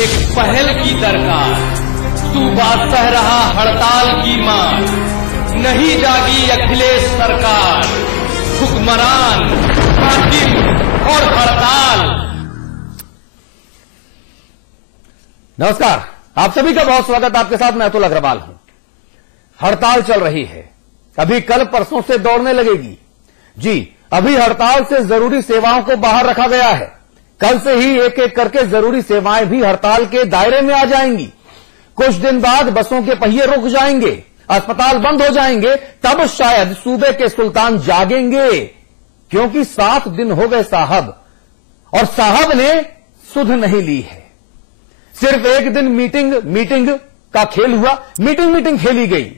एक पहल की दरकार। सूबा सह रहा हड़ताल की मार, नहीं जागी अखिलेश सरकार। हुक्मरान, हाकिम और हड़ताल। नमस्कार, आप सभी का बहुत स्वागत। आपके साथ मैं अतुल अग्रवाल हूं। हड़ताल चल रही है, अभी कल परसों से दौड़ने लगेगी। जी, अभी हड़ताल से जरूरी सेवाओं को बाहर रखा गया है। कल से ही एक एक करके जरूरी सेवाएं भी हड़ताल के दायरे में आ जाएंगी। कुछ दिन बाद बसों के पहिए रुक जाएंगे, अस्पताल बंद हो जाएंगे, तब शायद सूबे के सुल्तान जागेंगे। क्योंकि 7 दिन हो गए साहब, और साहब ने सुध नहीं ली है। सिर्फ एक दिन मीटिंग का खेल हुआ, मीटिंग खेली गई,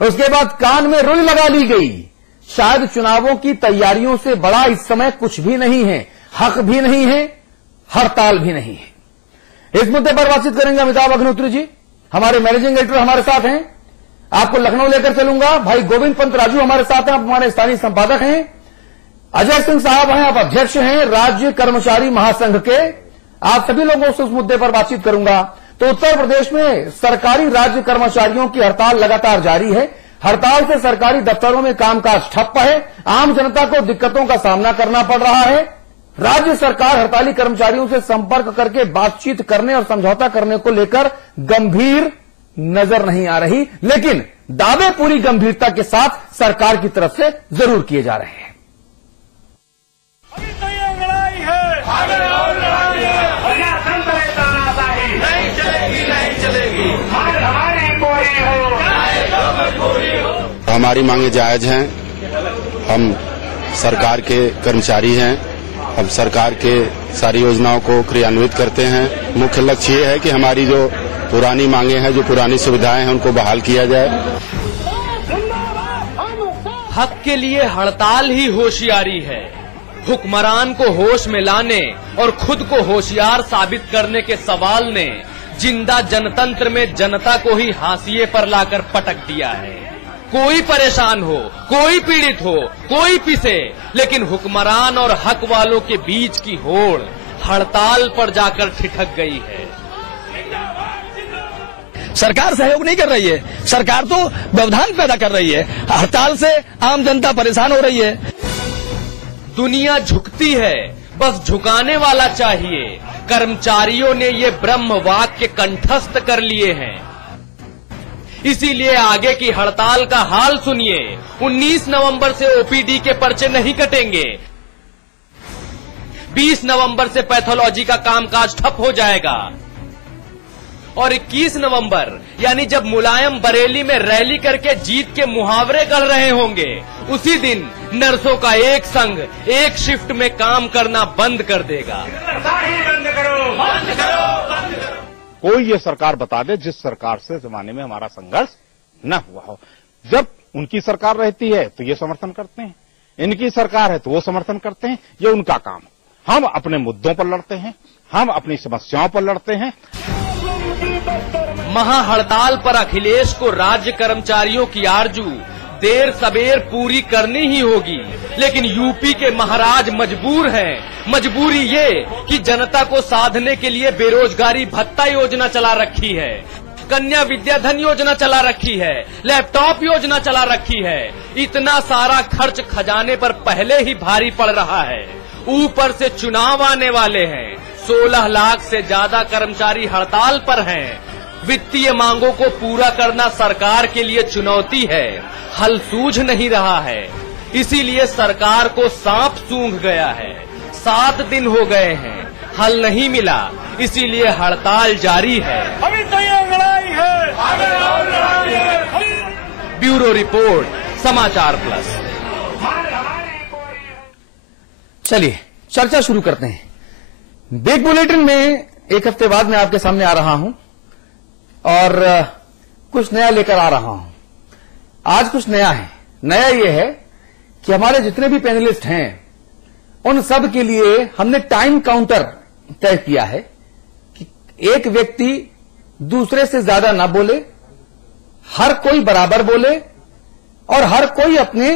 उसके बाद कान में रुई लगा ली गई। शायद चुनावों की तैयारियों से बड़ा इस समय कुछ भी नहीं है, हक भी नहीं है, हड़ताल भी नहीं है। इस मुद्दे पर बातचीत करेंगे अमिताभ अग्निहोत्री जी, हमारे मैनेजिंग एडिटर हमारे साथ हैं। आपको लखनऊ लेकर चलूंगा, भाई गोविंद पंत राजू हमारे साथ हैं, आप हमारे स्थानीय संपादक हैं। अजय सिंह साहब हैं, आप अध्यक्ष हैं राज्य कर्मचारी महासंघ के। आप सभी लोगों से उस मुद्दे पर बातचीत करूंगा। तो उत्तर प्रदेश में सरकारी राज्य कर्मचारियों की हड़ताल लगातार जारी है। हड़ताल से सरकारी दफ्तरों में कामकाज ठप्प है, आम जनता को दिक्कतों का सामना करना पड़ रहा है। राज्य सरकार हड़ताली कर्मचारियों से संपर्क करके बातचीत करने और समझौता करने को लेकर गंभीर नजर नहीं आ रही, लेकिन दावे पूरी गंभीरता के साथ सरकार की तरफ से जरूर किए जा रहे हैं। हमारी मांगे जायज हैं। हम सरकार के कर्मचारी हैं। हम सरकार के सारी योजनाओं को क्रियान्वित करते हैं। मुख्य लक्ष्य ये है कि हमारी जो पुरानी मांगे हैं, जो पुरानी सुविधाएं हैं, उनको बहाल किया जाए। हक के लिए हड़ताल ही होशियारी है। हुक्मरान को होश में लाने और खुद को होशियार साबित करने के सवाल ने जिंदा जनतंत्र में जनता को ही हाशिए पर लाकर पटक दिया है। कोई परेशान हो, कोई पीड़ित हो, कोई पिसे, लेकिन हुक्मरान और हक वालों के बीच की होड़ हड़ताल पर जाकर ठिठक गई है। सरकार सहयोग नहीं कर रही है, सरकार तो व्यवधान पैदा कर रही है। हड़ताल से आम जनता परेशान हो रही है। दुनिया झुकती है, बस झुकाने वाला चाहिए। कर्मचारियों ने ये ब्रह्म वाक्य कंठस्थ कर लिए हैं। इसीलिए आगे की हड़ताल का हाल सुनिए। 19 नवंबर से ओपीडी के पर्चे नहीं कटेंगे। 20 नवंबर से पैथोलॉजी का कामकाज ठप हो जाएगा। और 21 नवंबर यानी जब मुलायम बरेली में रैली करके जीत के मुहावरे कर रहे होंगे, उसी दिन नर्सों का एक संघ एक शिफ्ट में काम करना बंद कर देगा। कोई ये सरकार बता दे जिस सरकार से जमाने में हमारा संघर्ष न हुआ हो। जब उनकी सरकार रहती है तो ये समर्थन करते हैं, इनकी सरकार है तो वो समर्थन करते हैं। ये उनका काम। हम अपने मुद्दों पर लड़ते हैं, हम अपनी समस्याओं पर लड़ते हैं। महाहड़ताल पर अखिलेश को राज्य कर्मचारियों की आरजू देर सबेर पूरी करनी ही होगी, लेकिन यूपी के महाराज मजबूर हैं। मजबूरी ये कि जनता को साधने के लिए बेरोजगारी भत्ता योजना चला रखी है, कन्या विद्याधन योजना चला रखी है, लैपटॉप योजना चला रखी है। इतना सारा खर्च खजाने पर पहले ही भारी पड़ रहा है, ऊपर से चुनाव आने वाले हैं। 16 लाख से ज्यादा कर्मचारी हड़ताल पर हैं। वित्तीय मांगों को पूरा करना सरकार के लिए चुनौती है, हल सूझ नहीं रहा है। इसीलिए सरकार को सांप सूंघ गया है। 7 दिन हो गए हैं, हल नहीं मिला, इसीलिए हड़ताल जारी है। अभी तक लड़ाई है, ब्यूरो रिपोर्ट, समाचार प्लस। चलिए चर्चा शुरू करते हैं। बिग बुलेटिन में एक हफ्ते बाद मैं आपके सामने आ रहा हूं और कुछ नया लेकर आ रहा हूं। आज कुछ नया है। नया यह है कि हमारे जितने भी पैनलिस्ट हैं उन सब के लिए हमने टाइम काउंटर तय किया है कि एक व्यक्ति दूसरे से ज्यादा ना बोले, हर कोई बराबर बोले और हर कोई अपने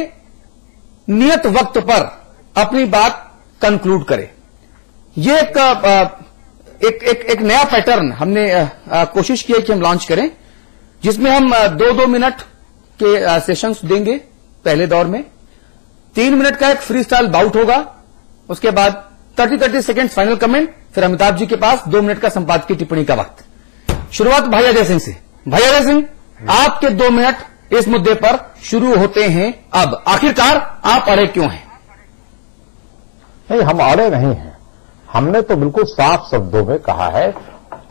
नियत वक्त पर अपनी बात कंक्लूड करे। ये एक नया पैटर्न हमने कोशिश की है कि हम लॉन्च करें, जिसमें हम 2-2 मिनट के सेशंस देंगे। पहले दौर में 3 मिनट का एक फ्री स्टाइल बाउट होगा, उसके बाद 30 सेकेंड फाइनल कमेंट, फिर अमिताभ जी के पास 2 मिनट का संपादकीय टिप्पणी का वक्त। शुरुआत भाई अजय सिंह से। भाई अजय सिंह, आपके 2 मिनट इस मुद्दे पर शुरू होते हैं अब। आखिरकार आप अड़े क्यों हैं? नहीं, हम अड़े नहीं हैं। हमने तो बिल्कुल साफ शब्दों में कहा है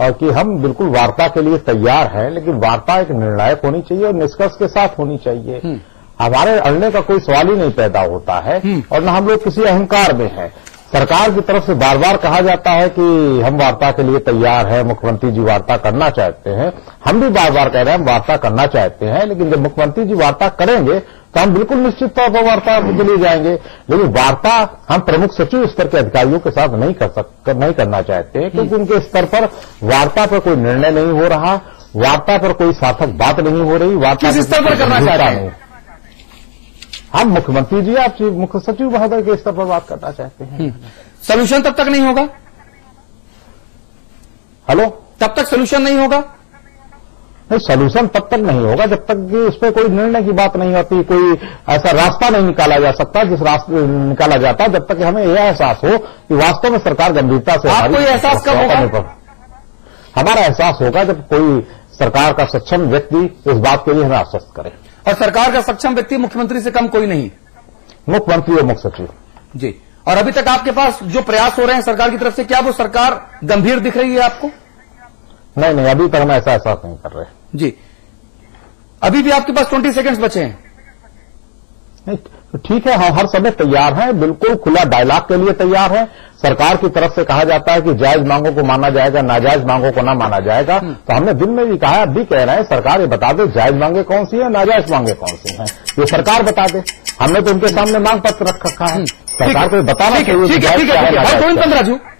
और कि हम बिल्कुल वार्ता के लिए तैयार हैं, लेकिन वार्ता एक निर्णायक होनी चाहिए और निष्कर्ष के साथ होनी चाहिए। हमारे अड़ने का कोई सवाल ही नहीं पैदा होता है और न हम लोग किसी अहंकार में हैं। सरकार की तरफ से बार बार कहा जाता है कि हम वार्ता के लिए तैयार हैं, मुख्यमंत्री जी वार्ता करना चाहते हैं। हम भी बार बार कह रहे हैं हम वार्ता करना चाहते हैं, लेकिन जब मुख्यमंत्री जी वार्ता करेंगे तो हम बिल्कुल निश्चित तौर पर वार्ता के लिए जाएंगे। लेकिन वार्ता हम प्रमुख सचिव स्तर के अधिकारियों के साथ नहीं करना चाहते, क्योंकि उनके स्तर पर वार्ता पर कोई निर्णय नहीं हो रहा, वार्ता पर कोई सार्थक बात नहीं हो रही। वार्ता किस स्तर पर करना चाह रहे हैं? हम मुख्यमंत्री जी, आप मुख्य सचिव महोदय के स्तर पर बात करना चाहते हैं। सोल्यूशन तब तक नहीं होगा? हेलो, तब तक सोल्यूशन नहीं होगा? नहीं, सोल्यूशन तब तक नहीं होगा जब तक कि उस पर कोई निर्णय की बात नहीं होती, कोई ऐसा रास्ता नहीं निकाला जा सकता जिस रास्ते निकाला जाता जब तक कि हमें यह एहसास हो कि वास्तव में सरकार गंभीरता से। आपको यह एहसास कब होगा? हमारा एहसास होगा जब कोई सरकार का सक्षम व्यक्ति इस बात के लिए हमें आश्वस्त करे। और सरकार का सक्षम व्यक्ति मुख्यमंत्री से कम कोई नहीं? मुख्यमंत्री और मुख्य सचिव जी। और अभी तक आपके पास जो प्रयास हो रहे हैं सरकार की तरफ से, क्या वो सरकार गंभीर दिख रही है आपको? नहीं, अभी तक हम ऐसा एहसास नहीं कर रहे जी। अभी भी आपके पास 20 सेकंड्स बचे हैं। नहीं, ठीक है, हम हर समय तैयार हैं, बिल्कुल खुला डायलॉग के लिए तैयार हैं। सरकार की तरफ से कहा जाता है कि जायज मांगों को माना जाएगा, नाजायज मांगों को ना माना जाएगा। तो हमने दिन में भी कहा, अब भी कह रहे हैं, सरकार ये बता दे जायज मांगे कौन सी है, नाजायज मांगे कौन सी हैं, ये सरकार बता दे। हमने तो उनके सामने मांग पत्र रख रखा है, सरकार को बताना चाहिए।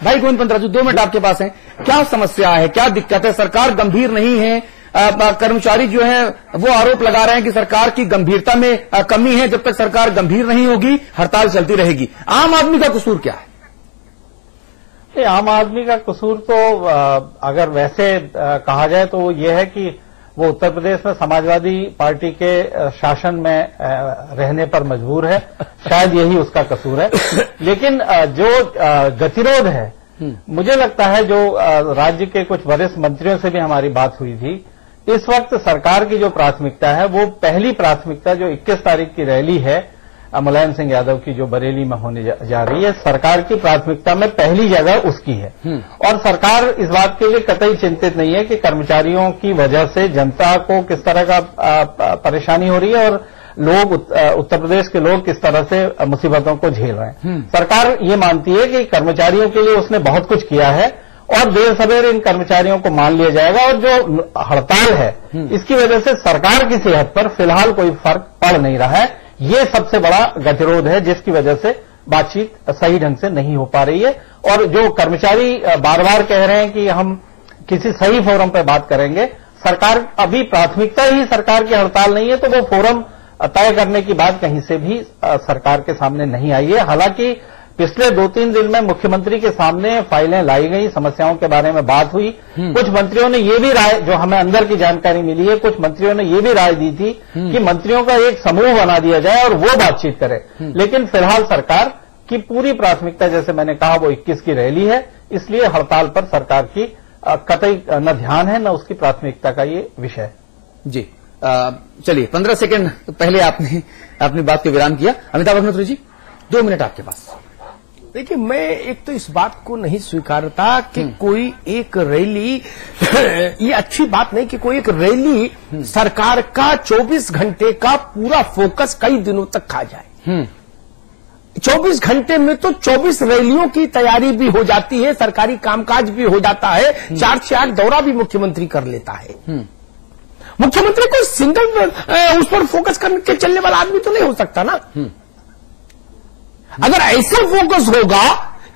भाई गोविंद पंतराजू 2 मिनट आपके पास है। क्या समस्या है, क्या दिक्कत है? सरकार गंभीर नहीं है, कर्मचारी जो है वो आरोप लगा रहे हैं कि सरकार की गंभीरता में कमी है। जब तक सरकार गंभीर नहीं होगी हड़ताल चलती रहेगी। आम आदमी का कसूर क्या है? आम आदमी का कसूर तो अगर वैसे कहा जाए तो ये है कि वो उत्तर प्रदेश में समाजवादी पार्टी के शासन में रहने पर मजबूर है, शायद यही उसका कसूर है। लेकिन जो गतिरोध है, मुझे लगता है जो राज्य के कुछ वरिष्ठ मंत्रियों से भी हमारी बात हुई थी, इस वक्त सरकार की जो प्राथमिकता है वो पहली प्राथमिकता जो 21 तारीख की रैली है मुलायम सिंह यादव की जो बरेली में होने जा रही है, सरकार की प्राथमिकता में पहली जगह उसकी है। और सरकार इस बात के लिए कतई चिंतित नहीं है कि कर्मचारियों की वजह से जनता को किस तरह का परेशानी हो रही है और लोग उत्तर प्रदेश के लोग किस तरह से मुसीबतों को झेल रहे हैं। सरकार ये मानती है कि कर्मचारियों के लिए उसने बहुत कुछ किया है और देर सवेर इन कर्मचारियों को मान लिया जाएगा। और जो हड़ताल है इसकी वजह से सरकार की सेहत पर फिलहाल कोई फर्क पड़ नहीं रहा है। ये सबसे बड़ा गतिरोध है जिसकी वजह से बातचीत सही ढंग से नहीं हो पा रही है। और जो कर्मचारी बार बार कह रहे हैं कि हम किसी सही फोरम पर बात करेंगे, सरकार अभी प्राथमिकता ही सरकार की हड़ताल नहीं है, तो वो फोरम तय करने की बात कहीं से भी सरकार के सामने नहीं आई है। हालांकि पिछले 2-3 दिन में मुख्यमंत्री के सामने फाइलें लाई गई, समस्याओं के बारे में बात हुई। कुछ मंत्रियों ने ये भी राय, जो हमें अंदर की जानकारी मिली है, कुछ मंत्रियों ने ये भी राय दी थी कि मंत्रियों का एक समूह बना दिया जाए और वो बातचीत करे। लेकिन फिलहाल सरकार की पूरी प्राथमिकता, जैसे मैंने कहा, वो 21 की रैली है, इसलिए हड़ताल पर सरकार की कतई न ध्यान है न उसकी प्राथमिकता का ये विषय। जी चलिए, 15 सेकंड पहले आपने अपनी बात को विराम किया। अमिताभ अग्निहोत्री जी 2 मिनट आपके पास। देखिए, मैं एक तो इस बात को नहीं स्वीकारता कि कोई एक रैली ये अच्छी बात नहीं कि कोई एक रैली सरकार का 24 घंटे का पूरा फोकस कई दिनों तक खा जाए। 24 घंटे में तो 24 रैलियों की तैयारी भी हो जाती है, सरकारी कामकाज भी हो जाता है, 4 से 8 दौरा भी मुख्यमंत्री कर लेता है। मुख्यमंत्री को सिंगल उस पर फोकस करके चलने वाला आदमी तो नहीं हो सकता ना। अगर ऐसा फोकस होगा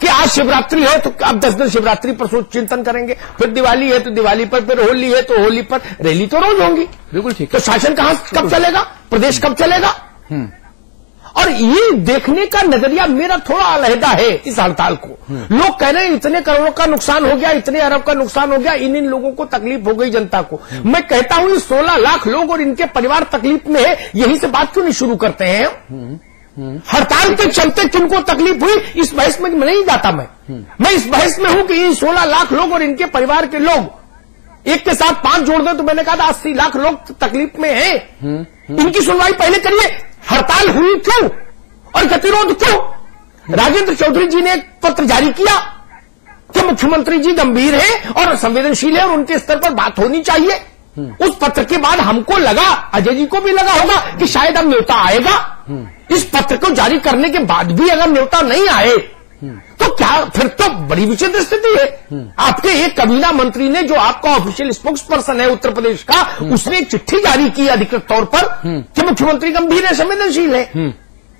कि आज शिवरात्रि है तो अब 10 दिन शिवरात्रि पर सोच चिंतन करेंगे, फिर दिवाली है तो दिवाली पर, फिर होली है तो होली पर, रैली तो रोज होंगी। बिल्कुल ठीक। तो शासन कब चलेगा, प्रदेश कब चलेगा? और ये देखने का नजरिया मेरा थोड़ा अलहदा है इस हड़ताल को। लोग कह रहे हैं इतने करोड़ों का नुकसान हो गया, इतने अरब का नुकसान हो गया, इन लोगों को तकलीफ हो गई, जनता को। मैं कहता हूं ये 16 लाख लोग और इनके परिवार तकलीफ में है, यहीं से बात क्यों नहीं शुरू करते हैं? हड़ताल के चलते किनको तकलीफ हुई इस बहस में नहीं जाता मैं इस बहस में हूं कि इन 16 लाख लोग और इनके परिवार के लोग एक के साथ 5 जोड़ दे तो मैंने कहा था 80 लाख लोग तकलीफ में हैं। इनकी सुनवाई पहले करिए। हड़ताल हुई क्यों और गतिरोध क्यों? राजेंद्र चौधरी जी ने एक पत्र जारी किया कि मुख्यमंत्री जी गंभीर हैं और संवेदनशील है और उनके स्तर पर बात होनी चाहिए। उस पत्र के बाद हमको लगा, अजय जी को भी लगा होगा कि शायद अब न्योता आएगा। इस पत्र को जारी करने के बाद भी अगर न्योता नहीं आए तो क्या, फिर तो बड़ी विचित्र स्थिति है। आपके एक कबीना मंत्री ने, जो आपका ऑफिशियल स्पोक्स पर्सन है उत्तर प्रदेश का, उसने एक चिट्ठी जारी की अधिकृत तौर पर कि मुख्यमंत्री गंभीर है, संवेदनशील है।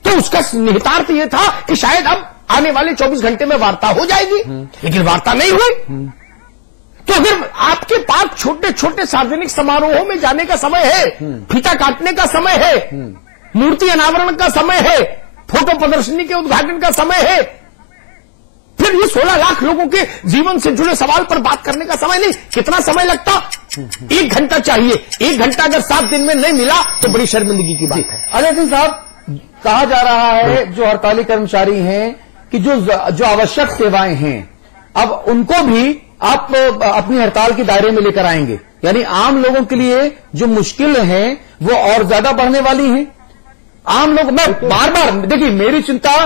तो उसका निहितार्थ यह था कि शायद अब आने वाले 24 घंटे में वार्ता हो जाएगी, लेकिन वार्ता नहीं हुई। तो अगर आपके पास छोटे छोटे सार्वजनिक समारोहों में जाने का समय है, फीता काटने का समय है, मूर्ति अनावरण का समय है, फोटो प्रदर्शनी के उद्घाटन का समय है, फिर ये 16 लाख लोगों के जीवन से जुड़े सवाल पर बात करने का समय नहीं। कितना समय लगता? 1 घंटा चाहिए। 1 घंटा अगर 7 दिन में नहीं मिला तो बड़ी शर्मिंदगी की बात है। अजय सिंह साहब, कहा जा रहा है जो हड़ताली कर्मचारी हैं कि जो आवश्यक सेवाएं हैं अब उनको भी आप अपनी हड़ताल के दायरे में लेकर आएंगे, यानी आम लोगों के लिए जो मुश्किल है वो और ज्यादा बढ़ने वाली हैं। आम लोग, मैं बार बार देखिए, मेरी चिंता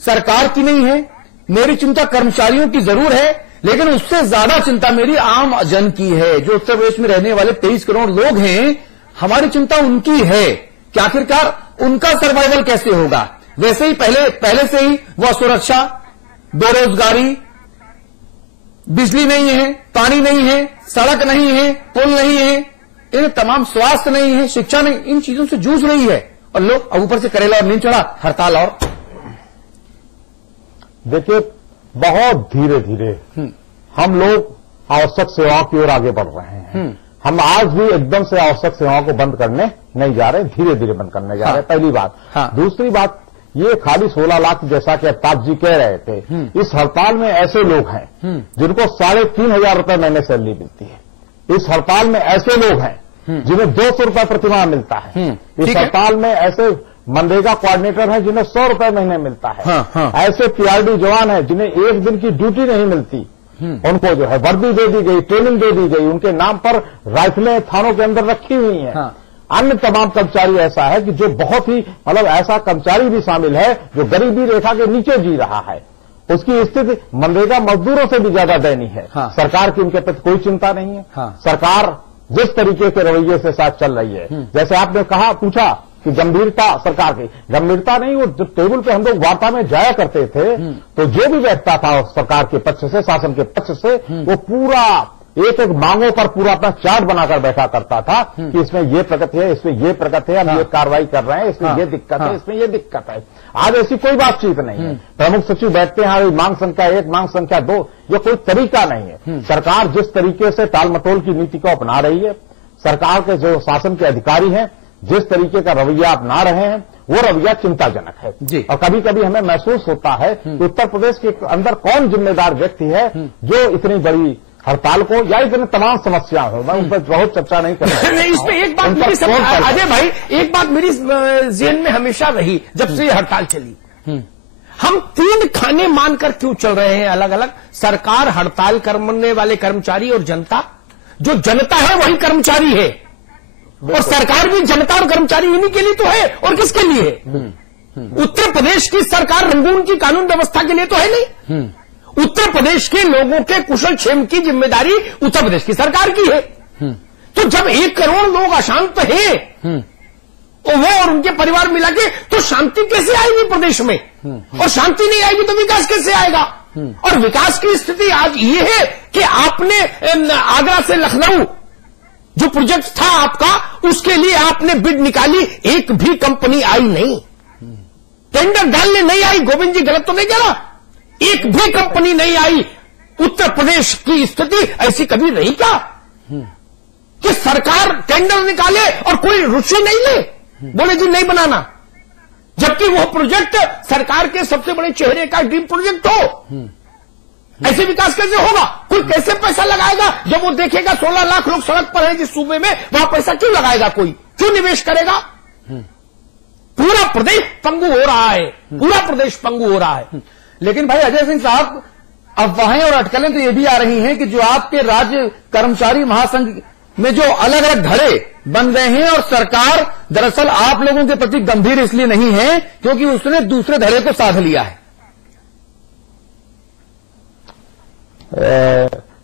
सरकार की नहीं है, मेरी चिंता कर्मचारियों की जरूर है, लेकिन उससे ज्यादा चिंता मेरी आम जन की है, जो उत्तर प्रदेश में रहने वाले 23 करोड़ लोग हैं। हमारी चिंता उनकी है कि आखिरकार उनका सर्वाइवल कैसे होगा। वैसे ही पहले से ही वह सुरक्षा, बेरोजगारी, बिजली नहीं है, पानी नहीं है, सड़क नहीं है, पुल नहीं है, इन तमाम, स्वास्थ्य नहीं है, शिक्षा नहीं, इन चीजों से जूझ रही है। और लोग अब ऊपर से करेला और नींद चढ़ा, हड़ताल। और देखिए, बहुत धीरे धीरे हम लोग आवश्यक सेवाओं की ओर आगे बढ़ रहे हैं। हम आज भी एकदम से आवश्यक सेवाओं को बंद करने नहीं जा रहे, धीरे धीरे बंद करने जा रहे हैं, पहली बात। दूसरी बात, ये खाली 16 लाख जैसा कि अफ्ताब जी कह रहे थे, इस हड़ताल में ऐसे लोग हैं जिनको 3,500 रुपए महीने सैलरी मिलती है। इस हड़ताल में ऐसे लोग हैं जिन्हें 200 रुपए प्रतिमाह मिलता है। इस हड़ताल में ऐसे मनरेगा कोऑर्डिनेटर हैं जिन्हें 100 रुपए महीने मिलता है। ऐसे पीआरडी जवान हैं जिन्हें 1 दिन की ड्यूटी नहीं मिलती, उनको जो है वर्दी दे दी गई, ट्रेनिंग दे दी गई, उनके नाम पर राइफलें थानों के अंदर रखी हुई हैं। अन्य तमाम कर्मचारी ऐसा है कि जो बहुत ही, मतलब ऐसा कर्मचारी भी शामिल है जो गरीबी रेखा के नीचे जी रहा है, उसकी स्थिति मनरेगा मजदूरों से भी ज्यादा दयनीय है। सरकार की उनके प्रति कोई चिंता नहीं है। सरकार जिस तरीके के रवैये से साथ चल रही है, जैसे आपने कहा, पूछा कि गंभीरता सरकार की, गंभीरता नहीं, वो जब टेबल पे हम लोग वार्ता में जाया करते थे तो जो भी बैठता था सरकार के पक्ष से, शासन के पक्ष से, वो पूरा एक एक मांगों पर पूरा अपना चार्ट बनाकर बैठा करता था कि इसमें ये प्रगति है, इसमें ये प्रगति है, हम ये कार्रवाई कर रहे हैं, इसमें ये दिक्कत है, इसमें ये दिक्कत है। आज ऐसी कोई बातचीत नहीं है। प्रमुख सचिव बैठते हैं, मांग संख्या 1, मांग संख्या 2, ये कोई तरीका नहीं है। सरकार जिस तरीके से टालमटोल की नीति को अपना रही है, सरकार के जो शासन के अधिकारी हैं जिस तरीके का रवैया अपना रहे हैं, वो रवैया चिंताजनक है जी। और कभी कभी हमें महसूस होता है कि उत्तर प्रदेश के अंदर कौन जिम्मेदार व्यक्ति है जो इतनी बड़ी हड़ताल को या इतने तमाम समस्याएं हो। मैं उन पर बहुत चर्चा नहीं कर रहा। इस पे एक बात मेरी अजय भाई, एक बात मेरी जेहन में हमेशा रही जब से ये हड़ताल चली, हम 3 खाने मानकर क्यों चल रहे हैं अलग अलग? सरकार, हड़ताल करने वाले कर्मचारी और जनता। जो जनता है वही कर्मचारी है, और सरकार भी जनता और कर्मचारी इन्हीं के लिए तो है, और किसके लिए है? उत्तर प्रदेश की सरकार रंगून की कानून व्यवस्था के लिए तो है नहीं। उत्तर प्रदेश के लोगों के कुशल क्षेम की जिम्मेदारी उत्तर प्रदेश की सरकार की है। तो जब 1 करोड़ लोग अशांत हैं और वो और उनके परिवार मिला के, तो शांति कैसे आएगी प्रदेश में? और शांति नहीं आएगी तो विकास कैसे आएगा? और विकास की स्थिति आज ये है कि आपने आगरा से लखनऊ जो प्रोजेक्ट था आपका, उसके लिए आपने बिड निकाली, एक भी कंपनी आई नहीं, टेंडर डालने नहीं आई। गोविंद जी गलत तो नहीं कह रहा, एक भी कंपनी नहीं आई। उत्तर प्रदेश की स्थिति ऐसी कभी रही क्या कि सरकार टेंडर निकाले और कोई रुचि नहीं ले, बोले जी नहीं बनाना। जबकि वो प्रोजेक्ट सरकार के सबसे बड़े चेहरे का ड्रीम प्रोजेक्ट हो। ऐसे विकास कैसे होगा? कोई कैसे पैसा लगाएगा जब वो देखेगा 16 लाख लोग सड़क पर हैं जिस सूबे में, वहां पैसा क्यों लगाएगा? कोई क्यों निवेश करेगा? पूरा प्रदेश पंगु हो रहा है, पूरा प्रदेश पंगु हो रहा है। लेकिन भाई अजय सिंह साहब, अफवाहें और अटकलें तो ये भी आ रही हैं कि जो आपके राज्य कर्मचारी महासंघ में जो अलग अलग धड़े बन गए हैं और सरकार दरअसल आप लोगों के प्रति गंभीर इसलिए नहीं है क्योंकि उसने दूसरे धड़े को साध लिया है।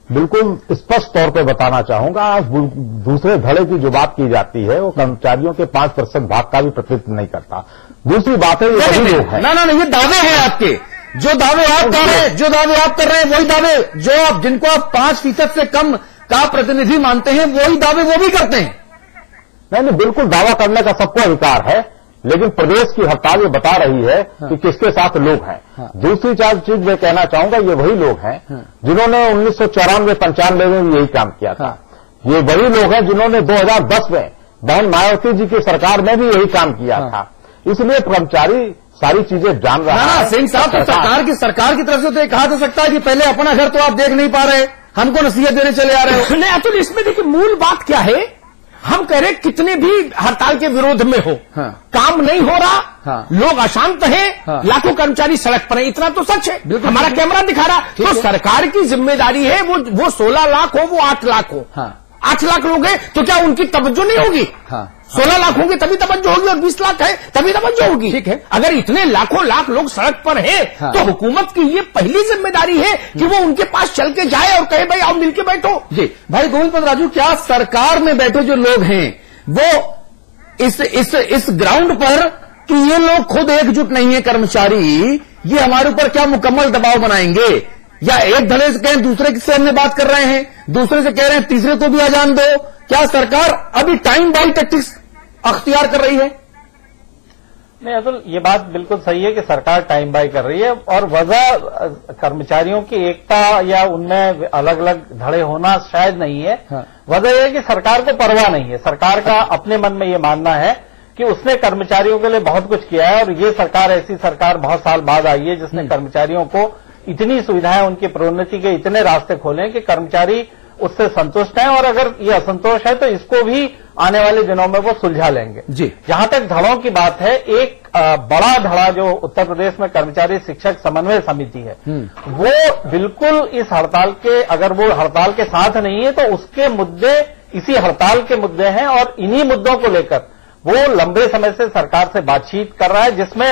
बिल्कुल स्पष्ट तौर पे बताना चाहूंगा, आज दूसरे धड़े की जो बात की जाती है वो कर्मचारियों के 5% भाग का भी प्रतिनिधित्व नहीं करता। दूसरी बात है, ये वही लोग हैं। ना ये दावे हैं आपके, जो दावे आप कर रहे हैं, वही दावे जो आप जिनको आप 5% से कम का प्रतिनिधि मानते हैं, वही दावे वो भी करते हैं। नहीं, बिल्कुल दावा करने का सबको अधिकार है, लेकिन प्रदेश की हड़ताल ये बता रही है कि किसके साथ लोग हैं। दूसरी चीज मैं कहना चाहूंगा, ये वही लोग हैं जिन्होंने 1994-95 में भी यही काम किया था। ये वही लोग हैं जिन्होंने 2010 में बहन मायावती जी की सरकार में भी यही काम किया था। इसलिए कर्मचारी सारी चीजें जान रहा है। सिंह साहब, तो सरकार की तरफ से तो ये कहा जा सकता है कि पहले अपना घर तो आप देख नहीं पा रहे, हमको नसीहत देने चले आ रहे हो। नहीं, तो इसमें देखिए मूल बात क्या है, हम कह रहे कितने भी हड़ताल के विरोध में हो, काम नहीं हो रहा, लोग अशांत हैं, लाखों कर्मचारी सड़क पर हैं, इतना तो सच है। हमारा कैमरा दिखा रहा। तो सरकार की जिम्मेदारी है, वो 16 लाख हो, वो 8 लाख हो, 8 लाख लोग हैं, तो क्या उनकी तवज्जो नहीं होगी? 16 लाख होंगे तभी तवज्जो होगी, और 20 लाख है तभी तवज्जो होगी। ठीक है, अगर इतने लाखों लाख लोग सड़क पर हैं, तो हुकूमत की ये पहली जिम्मेदारी है कि वो उनके पास चल के जाए और कहे भाई आओ मिलके बैठो। जी भाई गोविंद राजू, क्या सरकार में बैठे जो लोग हैं वो इस ग्राउंड पर कि ये लोग खुद एकजुट नहीं है कर्मचारी, ये हमारे ऊपर क्या मुकम्मल दबाव बनाएंगे? या एक धड़े से कहें दूसरे से हमने बात कर रहे हैं, दूसरे से कह रहे हैं तीसरे को भी आजान दो? क्या सरकार अभी टाइम बाई टैक्टिक्स अख्तियार कर रही है? नहीं, असल ये बात बिल्कुल सही है कि सरकार टाइम बाई कर रही है, और वजह कर्मचारियों की एकता या उनमें अलग अलग धड़े होना शायद नहीं है। वजह यह है कि सरकार को परवाह नहीं है। सरकार का अपने मन में ये मानना है कि उसने कर्मचारियों के लिए बहुत कुछ किया है, और ये सरकार ऐसी सरकार बहुत साल बाद आई है जिसने कर्मचारियों को इतनी सुविधाएं, उनकी प्रोन्नति के इतने रास्ते खोले कि कर्मचारी उससे संतुष्ट हैं, और अगर ये असंतोष है तो इसको भी आने वाले दिनों में वो सुलझा लेंगे। जी, जहां तक धड़ों की बात है, एक बड़ा धड़ा जो उत्तर प्रदेश में कर्मचारी शिक्षक समन्वय समिति है, वो बिल्कुल इस हड़ताल के, अगर वो हड़ताल के साथ नहीं है तो उसके मुद्दे इसी हड़ताल के मुद्दे हैं, और इन्हीं मुद्दों को लेकर वो लंबे समय से सरकार से बातचीत कर रहा है, जिसमें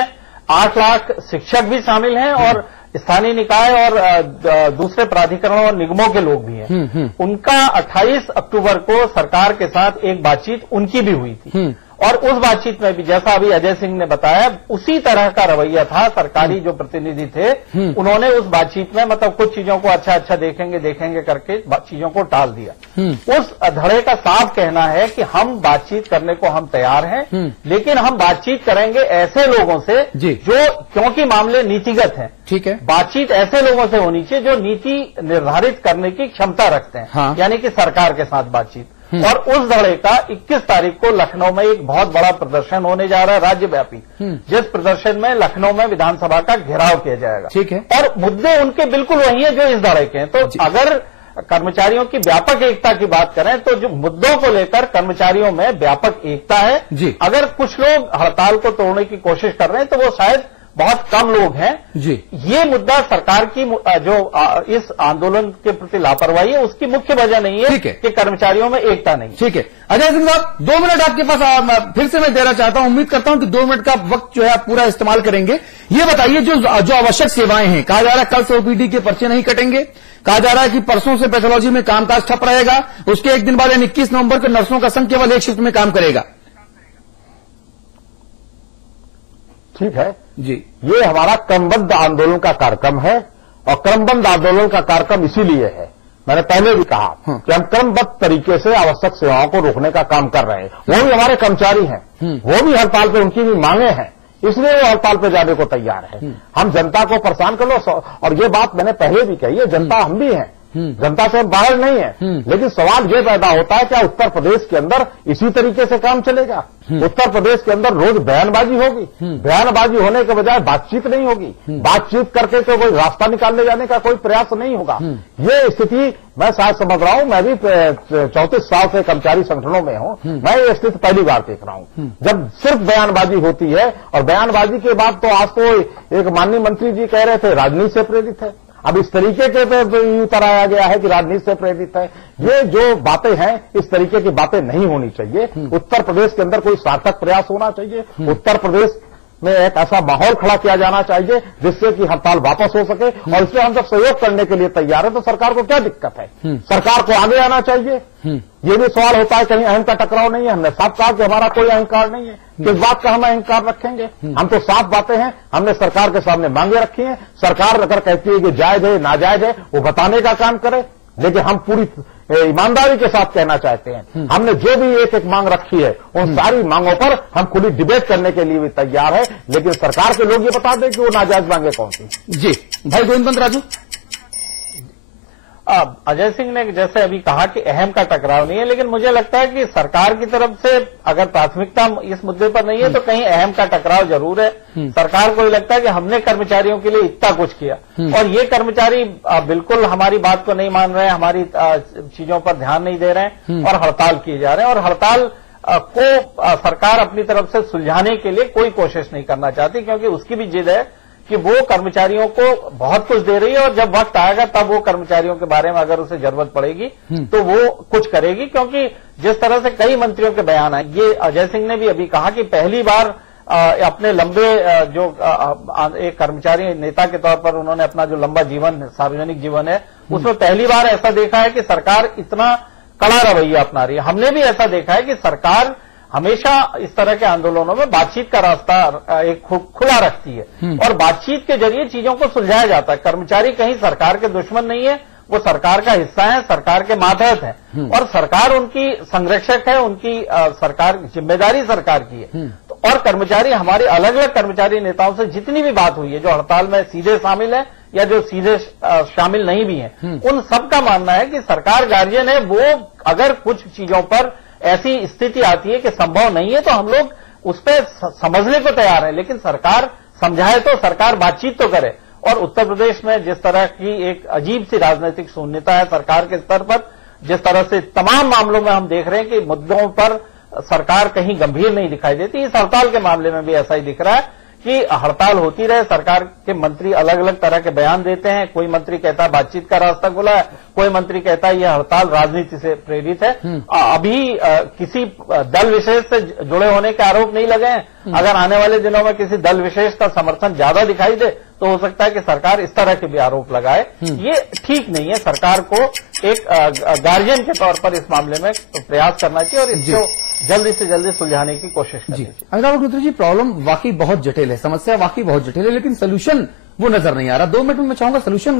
8 लाख शिक्षक भी शामिल हैं और स्थानीय निकाय और दूसरे प्राधिकरणों और निगमों के लोग भी हैं। उनका 28 अक्टूबर को सरकार के साथ एक बातचीत उनकी भी हुई थी, और उस बातचीत में भी जैसा अभी अजय सिंह ने बताया उसी तरह का रवैया था। सरकारी जो प्रतिनिधि थे उन्होंने उस बातचीत में मतलब कुछ चीजों को अच्छा देखेंगे करके चीजों को टाल दिया। उस धड़े का साफ कहना है कि हम बातचीत करने को हम तैयार हैं, लेकिन हम बातचीत करेंगे ऐसे लोगों से जो, क्योंकि मामले नीतिगत हैं, ठीक है, बातचीत ऐसे लोगों से होनी चाहिए जो नीति निर्धारित करने की क्षमता रखते हैं, यानी कि सरकार के साथ बातचीत। और उस धड़े का 21 तारीख को लखनऊ में एक बहुत बड़ा प्रदर्शन होने जा रहा है राज्यव्यापी, जिस प्रदर्शन में लखनऊ में विधानसभा का घेराव किया जाएगा। ठीक है, और मुद्दे उनके बिल्कुल वही है जो इस धड़े के हैं। तो अगर कर्मचारियों की व्यापक एकता की बात करें तो जो मुद्दों को लेकर कर्मचारियों में व्यापक एकता है। अगर कुछ लोग हड़ताल को तोड़ने की कोशिश कर रहे हैं तो वो शायद बहुत कम लोग हैं। जी, ये मुद्दा सरकार की जो इस आंदोलन के प्रति लापरवाही है उसकी मुख्य वजह नहीं है कि कर्मचारियों में एकता नहीं। ठीक है, अजय सिंह साहब 2 मिनट आपके पास फिर से मैं देना चाहता हूं, उम्मीद करता हूं कि 2 मिनट का वक्त जो है आप पूरा इस्तेमाल करेंगे। ये बताइए जो आवश्यक सेवाएं हैं, कहा जा रहा है कल से ओपीडी के पर्चे नहीं कटेंगे, कहा जा रहा है कि परसों से पैथोलॉजी में कामकाज ठप रहेगा, उसके एक दिन बाद यानी 21 नवंबर को नर्सों का संघ केवल एक शिफ्ट में काम करेगा। ठीक है जी, ये हमारा क्रमबद्ध आंदोलन का कार्यक्रम है, और क्रमबद्ध आंदोलन का कार्यक्रम इसीलिए है, मैंने पहले भी कहा कि हम क्रमबद्ध तरीके से आवश्यक सेवाओं को रोकने का काम कर रहे हैं। वो भी हमारे कर्मचारी हैं, वो भी हड़ताल पे, उनकी भी मांगे हैं, इसलिए वो हड़ताल पे जाने को तैयार है। हम जनता को परेशान कर लो, और ये बात मैंने पहले भी कही है, जनता हम भी हैं, जनता से हम बाहर नहीं है, लेकिन सवाल ये पैदा होता है क्या उत्तर प्रदेश के अंदर इसी तरीके से काम चलेगा? उत्तर प्रदेश के अंदर रोज बयानबाजी होगी, बयानबाजी होने के बजाय बातचीत नहीं होगी, बातचीत करके तो कोई रास्ता निकालने जाने का कोई प्रयास नहीं होगा। ये स्थिति मैं शायद समझ रहा हूं, मैं भी 34 साल से कर्मचारी संगठनों में हूं, मैं ये स्थिति पहली बार देख रहा हूं जब सिर्फ बयानबाजी होती है। और बयानबाजी के बाद तो आज तो एक माननीय मंत्री जी कह रहे थे राजनीति से प्रेरित है, अब इस तरीके के पे उतर आया गया है कि राजनीति से प्रेरित है। ये जो बातें हैं इस तरीके की बातें नहीं होनी चाहिए। उत्तर प्रदेश के अंदर कोई सार्थक प्रयास होना चाहिए, उत्तर प्रदेश में एक ऐसा माहौल खड़ा किया जाना चाहिए जिससे कि हड़ताल वापस हो सके। और इसलिए हम जब सहयोग करने के लिए तैयार है तो सरकार को क्या दिक्कत है? सरकार को आगे आना चाहिए। ये भी सवाल होता है कहीं अहम का टकराव नहीं है। हमने साफ कहा कि हमारा कोई अहंकार नहीं है, किस बात का हम अहंकार रखेंगे? हम तो साफ बातें हैं, हमने सरकार के सामने मांगे रखी हैं। सरकार अगर कहती है कि जायज है नाजायज है वो बताने का काम करे, लेकिन हम पूरी ईमानदारी के साथ कहना चाहते हैं हमने जो भी एक एक मांग रखी है उन सारी मांगों पर हम खुली डिबेट करने के लिए भी तैयार है, लेकिन सरकार के लोग ये बता दें कि वो नाजायज मांगे कौन सी। जी भाई गोविंद राजू, अजय सिंह ने जैसे अभी कहा कि अहम का टकराव नहीं है, लेकिन मुझे लगता है कि सरकार की तरफ से अगर प्राथमिकता इस मुद्दे पर नहीं है तो कहीं अहम का टकराव जरूर है। सरकार को लगता है कि हमने कर्मचारियों के लिए इतना कुछ किया और ये कर्मचारी बिल्कुल हमारी बात को नहीं मान रहे हैं, हमारी चीजों पर ध्यान नहीं दे रहे हैं और हड़ताल किए जा रहे हैं। और हड़ताल को सरकार अपनी तरफ से सुलझाने के लिए कोई कोशिश नहीं करना चाहती, क्योंकि उसकी भी जिद है कि वो कर्मचारियों को बहुत कुछ दे रही है और जब वक्त आएगा तब वो कर्मचारियों के बारे में अगर उसे जरूरत पड़ेगी तो वो कुछ करेगी। क्योंकि जिस तरह से कई मंत्रियों के बयान आए, ये अजय सिंह ने भी अभी कहा कि पहली बार अपने लंबे जो एक कर्मचारी नेता के तौर पर उन्होंने अपना जो लंबा जीवन सार्वजनिक जीवन है उसमें पहली बार ऐसा देखा है कि सरकार इतना कड़ा रवैया अपना रही है। हमने भी ऐसा देखा है कि सरकार हमेशा इस तरह के आंदोलनों में बातचीत का रास्ता एक खुला रखती है और बातचीत के जरिए चीजों को सुलझाया जाता है। कर्मचारी कहीं सरकार के दुश्मन नहीं है, वो सरकार का हिस्सा है, सरकार के मातहत है और सरकार उनकी संरक्षक है, उनकी सरकार जिम्मेदारी सरकार की है। तो और कर्मचारी हमारे अलग अलग कर्मचारी नेताओं से जितनी भी बात हुई है जो हड़ताल में सीधे शामिल है या जो सीधे शामिल नहीं भी हैं, उन सबका मानना है कि सरकार गार्जियन है, वो अगर कुछ चीजों पर ऐसी स्थिति आती है कि संभव नहीं है तो हम लोग उस पर समझने को तैयार है, लेकिन सरकार समझाए तो सरकार बातचीत तो करे। और उत्तर प्रदेश में जिस तरह की एक अजीब सी राजनीतिक शून्यता है सरकार के स्तर पर, जिस तरह से तमाम मामलों में हम देख रहे हैं कि मुद्दों पर सरकार कहीं गंभीर नहीं दिखाई देती, इस हड़ताल के मामले में भी ऐसा ही दिख रहा है कि हड़ताल होती रहे, सरकार के मंत्री अलग अलग तरह के बयान देते हैं। कोई मंत्री कहता है बातचीत का रास्ता खुला है, कोई मंत्री कहता है यह हड़ताल राजनीति से प्रेरित है। अभी किसी दल विशेष से जुड़े होने के आरोप नहीं लगे हैं। अगर आने वाले दिनों में किसी दल विशेष का समर्थन ज्यादा दिखाई दे तो हो सकता है कि सरकार इस तरह के भी आरोप लगाए। ये ठीक नहीं है। सरकार को एक गार्जियन के तौर पर इस मामले में प्रयास करना चाहिए और इसको जल्दी से जल्दी सुलझाने की कोशिश करनी चाहिए। अमिताभ अग्निहोत्री जी, प्रॉब्लम वाकई बहुत जटिल है, समस्या वाकई बहुत जटिल है, लेकिन सोल्यूशन वो नजर नहीं आ रहा। 2 मिनट में मैं चाहूंगा सोल्यूशन।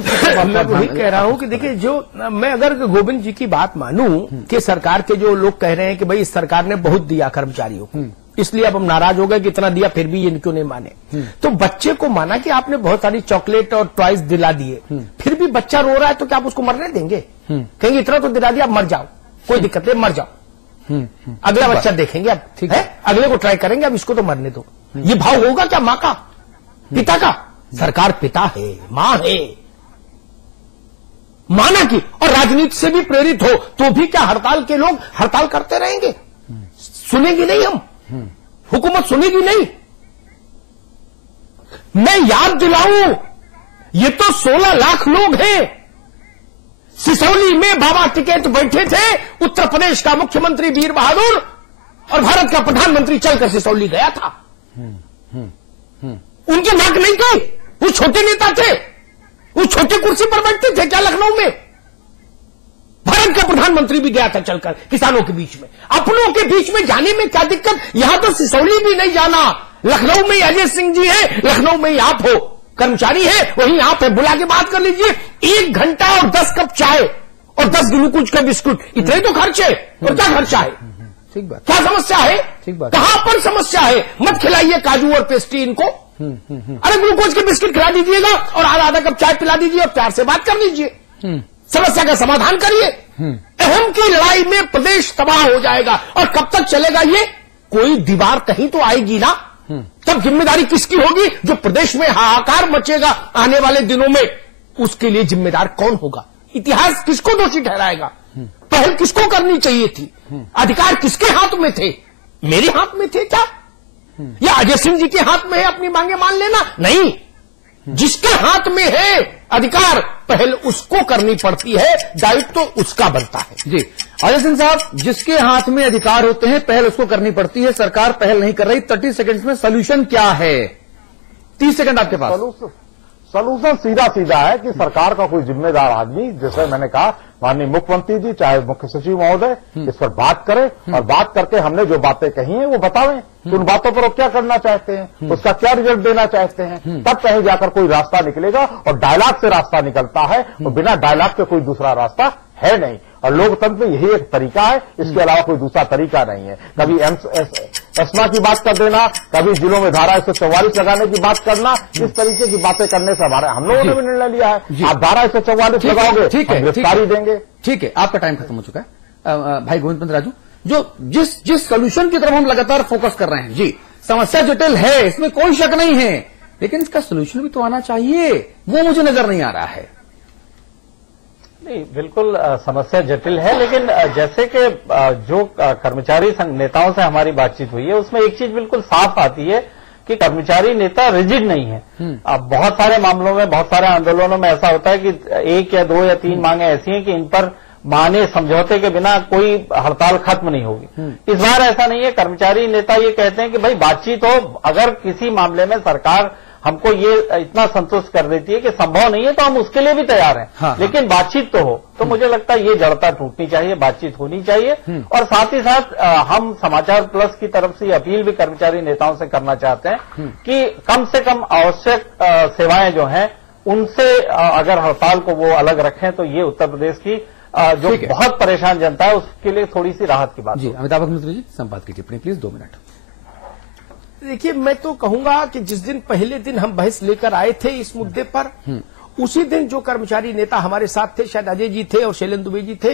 मैं वही कह रहा हूं कि देखिए, जो मैं अगर गोविंद जी की बात मानूं कि सरकार के जो लोग कह रहे हैं कि भाई इस सरकार ने बहुत दिया कर्मचारियों को, इसलिए अब हम नाराज हो गए कि इतना दिया फिर भी ये क्यों नहीं माने, तो बच्चे को माना कि आपने बहुत सारी चॉकलेट और टॉयज दिला दिए, फिर भी बच्चा रो रहा है तो क्या आप उसको मरने देंगे? कहेंगे इतना तो दिला दिया, अब मर जाओ, कोई दिक्कत नहीं, मर जाओ, अगला बच्चा देखेंगे, अब ठीक है, अगले को ट्राई करेंगे, अब इसको तो मरने दो। ये भाव होगा क्या मां का, पिता का? सरकार पिता है, मां है, माना कि और राजनीति से भी प्रेरित हो तो भी क्या हड़ताल के लोग हड़ताल करते रहेंगे? सुनेगी नहीं, हम हुकूमत सुनेगी नहीं। मैं याद दिलाऊं, ये तो 16 लाख लोग हैं। सिसौली में बाबा टिकैत बैठे थे, उत्तर प्रदेश का मुख्यमंत्री वीर बहादुर और भारत का प्रधानमंत्री चलकर सिसौली गया था। उनकी नाक नहीं थी, वो छोटे नेता थे, वो छोटे कुर्सी पर बैठते थे क्या लखनऊ में? भारत का प्रधानमंत्री भी गया था चलकर किसानों के बीच में। अपनों के बीच में जाने में क्या दिक्कत? यहां तो सिसौली भी नहीं जाना, लखनऊ में अजय सिंह जी है, लखनऊ में ही आप हो, कर्मचारी है, वहीं आप है, बुला के बात कर लीजिए। 1 घंटा और 10 कप चाय और 10 ग्लूकोज का बिस्कुट, इतने तो खर्चे, और क्या खर्चा है? ठीक बात, क्या समस्या है? ठीक बात, कहां पर समस्या है? मत खिलाइए काजू और पेस्ट्री इनको, अरे ग्लूकोज के बिस्किट खिला दीजिएगा और आधा कप चाय पिला दीजिए और प्यार से बात कर लीजिए। समस्या का समाधान करिए। अहम की लड़ाई में प्रदेश तबाह हो जाएगा। और कब तक चलेगा ये? कोई दीवार कहीं तो आएगी ना, तब जिम्मेदारी किसकी होगी? जो प्रदेश में हाहाकार मचेगा आने वाले दिनों में, उसके लिए जिम्मेदार कौन होगा? इतिहास किसको दोषी ठहराएगा? पहल किसको करनी चाहिए थी? अधिकार किसके हाथ में थे? मेरे हाथ में थे क्या, या अजय सिंह जी के हाथ में है अपनी मांगे मान लेना? नहीं, जिसके हाथ में है अधिकार, पहल उसको करनी पड़ती है, दायित्व तो उसका बनता है। जी अजय सिंह साहब, जिसके हाथ में अधिकार होते हैं पहल उसको करनी पड़ती है, सरकार पहल नहीं कर रही। 30 सेकंड्स में सोल्यूशन क्या है? 30 सेकंड आपके पास। सलूशन सीधा सीधा है कि सरकार का कोई जिम्मेदार आदमी, जैसे मैंने कहा माननीय मुख्यमंत्री जी, चाहे मुख्य सचिव महोदय, इस पर बात करें और बात करके हमने जो बातें कही हैं वो बतावें कि उन बातों पर वो क्या करना चाहते हैं, उसका क्या रिजल्ट देना चाहते हैं, तब कहीं जाकर कोई रास्ता निकलेगा। और डायलॉग से रास्ता निकलता है और बिना डायलॉग के कोई दूसरा रास्ता है नहीं। और लोकतंत्र में यही एक तरीका है, इसके अलावा कोई दूसरा तरीका नहीं है। कभी एस्मा की बात कर देना, कभी जिलों में धारा 144 लगाने की बात करना, इस तरीके की बातें करने से हम लोगों ने भी निर्णय लिया है। आप धारा 144 लगाओगे, गिरफ्तारी देंगे। ठीक है, आपका टाइम खत्म हो चुका है। भाई गोविंद पंत राजू, जो जिस सोल्यूशन की तरफ हम लगातार फोकस कर रहे हैं, जी समस्या जटिल है, इसमें कोई शक नहीं है, लेकिन इसका सोल्यूशन भी तो आना चाहिए, वो मुझे नजर नहीं आ रहा है। नहीं, बिल्कुल समस्या जटिल है, लेकिन जैसे कि जो कर्मचारी संघ नेताओं से हमारी बातचीत हुई है, उसमें एक चीज बिल्कुल साफ आती है कि कर्मचारी नेता रिजिड नहीं है। अब बहुत सारे मामलों में, बहुत सारे आंदोलनों में ऐसा होता है कि 1 या 2 या 3 मांगे ऐसी हैं कि इन पर माने समझौते के बिना कोई हड़ताल खत्म नहीं होगी। इस बार ऐसा नहीं है। कर्मचारी नेता ये कहते हैं कि भाई बातचीत हो, अगर किसी मामले में सरकार हमको ये इतना संतुष्ट कर देती है कि संभव नहीं है तो हम उसके लिए भी तैयार हैं। हाँ, लेकिन बातचीत तो हो, तो मुझे लगता है ये जड़ता टूटनी चाहिए, बातचीत होनी चाहिए। और साथ ही साथ हम समाचार प्लस की तरफ से अपील भी कर्मचारी नेताओं से करना चाहते हैं कि कम से कम आवश्यक सेवाएं जो हैं उनसे अगर हड़ताल को वो अलग रखें तो ये उत्तर प्रदेश की जो बहुत परेशान जनता है उसके लिए थोड़ी सी राहत की बात। जी अमिताभ मिश्र जी, संपादक की टिप्पणी प्लीज, 2 मिनट। देखिए, मैं तो कहूंगा कि जिस दिन पहले दिन हम बहस लेकर आए थे इस मुद्दे पर, उसी दिन जो कर्मचारी नेता हमारे साथ थे, शायद अजय जी थे और शैलेंद्र दुबे जी थे,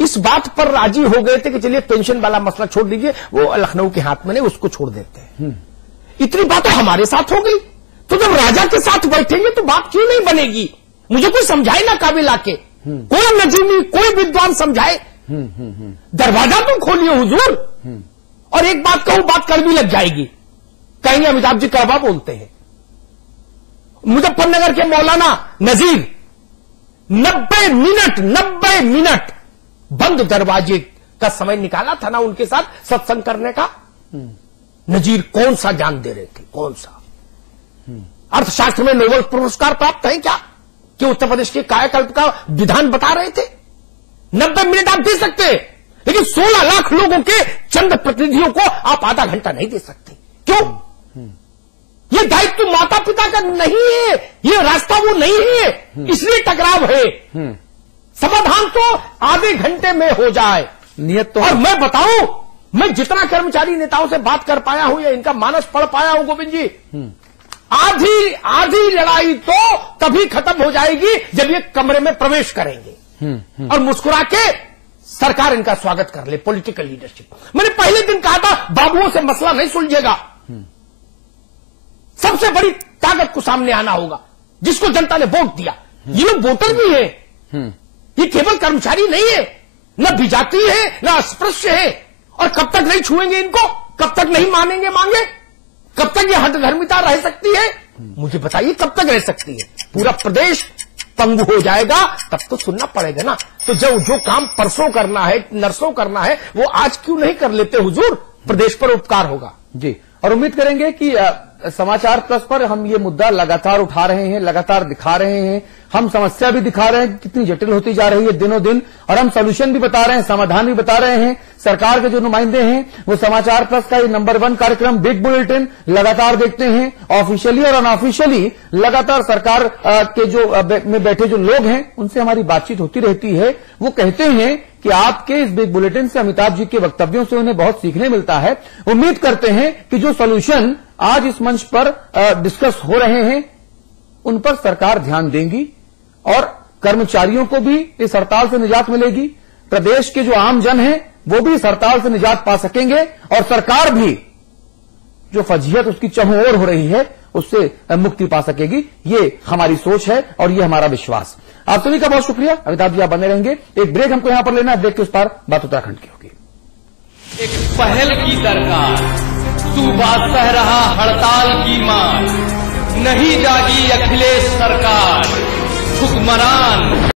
इस बात पर राजी हो गए थे कि चलिए पेंशन वाला मसला छोड़ दीजिए, वो लखनऊ के हाथ में नहीं, उसको छोड़ देते हैं। इतनी बात हमारे साथ हो गई, तो जब राजा के साथ बैठेंगे तो बात क्यों नहीं बनेगी? मुझे कोई समझाए ना काबिल आके, कोई नजीमी, कोई विद्वान समझाए, दरवाजा तो खोलिए हुजूर। और एक बात कहूं, बात कर भी लग जाएगी, कहेंगे अमिताभ जी कड़वा बोलते हैं। मुजफ्फरनगर के मौलाना नजीर 90 मिनट बंद दरवाजे का समय निकाला था ना उनके साथ सत्संग करने का। नजीर कौन सा ज्ञान दे रहे थे, कौन सा? अर्थशास्त्र में नोबेल पुरस्कार प्राप्त है क्या, कि उत्तर प्रदेश के कायाकल्प का विधान बता रहे थे? 90 मिनट आप दे सकते हैं, लेकिन 16 लाख लोगों के चंद प्रतिनिधियों को आप आधा घंटा नहीं दे सकते। क्यों? ये दायित्व माता पिता का नहीं है, ये रास्ता वो नहीं है, इसलिए टकराव है। समाधान तो आधे घंटे में हो जाए, नियत तो। और मैं बताऊं, मैं जितना कर्मचारी नेताओं से बात कर पाया हूं या इनका मानस पढ़ पाया हूं गोविंद जी, आधी लड़ाई तो तभी खत्म हो जाएगी जब ये कमरे में प्रवेश करेंगे और मुस्कुरा के सरकार इनका स्वागत कर ले, पॉलिटिकल लीडरशिप। मैंने पहले दिन कहा था बाबुओं से मसला नहीं सुलझेगा, सबसे बड़ी ताकत को सामने आना होगा, जिसको जनता ने वोट दिया। ये लोग वोटर भी हैं, ये केवल कर्मचारी नहीं है, न विजाति है न अस्पृश्य है। और कब तक नहीं छुएंगे इनको, कब तक नहीं मानेंगे मांगे, कब तक ये हठधर्मिता रह सकती है? मुझे बताइए कब तक रह सकती है? पूरा प्रदेश पंगु हो जाएगा, तब तो सुनना पड़ेगा ना। तो जो काम परसों करना है, नरसों करना है, वो आज क्यों नहीं कर लेते हुजूर? प्रदेश पर उपकार होगा। जी, और उम्मीद करेंगे कि समाचार प्लस पर हम ये मुद्दा लगातार उठा रहे हैं, लगातार दिखा रहे हैं, हम समस्या भी दिखा रहे हैं कितनी जटिल होती जा रही है दिनों दिन, और हम सोल्यूशन भी बता रहे हैं, समाधान भी बता रहे हैं। सरकार के जो नुमाइंदे हैं वो समाचार प्लस का ये नंबर 1 कार्यक्रम बिग बुलेटिन लगातार देखते हैं, ऑफिशियली और अनऑफिशियली लगातार सरकार के जो में बैठे जो लोग हैं उनसे हमारी बातचीत होती रहती है। वो कहते हैं कि आपके इस बिग बुलेटिन से, अमिताभ जी के वक्तव्यों से उन्हें बहुत सीखने मिलता है। उम्मीद करते हैं कि जो सोल्यूशन आज इस मंच पर डिस्कस हो रहे हैं उन पर सरकार ध्यान देंगी और कर्मचारियों को भी इस हड़ताल से निजात मिलेगी, प्रदेश के जो आम जन हैं वो भी इस हड़ताल से निजात पा सकेंगे और सरकार भी जो फजीहत उसकी चहुं ओर हो रही है उससे मुक्ति पा सकेगी। ये हमारी सोच है और ये हमारा विश्वास। आप सभी का बहुत शुक्रिया। अमिताभ जी आप बने रहेंगे। एक ब्रेक हमको यहां पर लेना है, ब्रेक के उस पार बात उत्तराखंड की होगी। एक पहल की दरकार, सूबा सह रहा हड़ताल की मार, नहीं जागी अखिलेश सरकार, हुक्मरान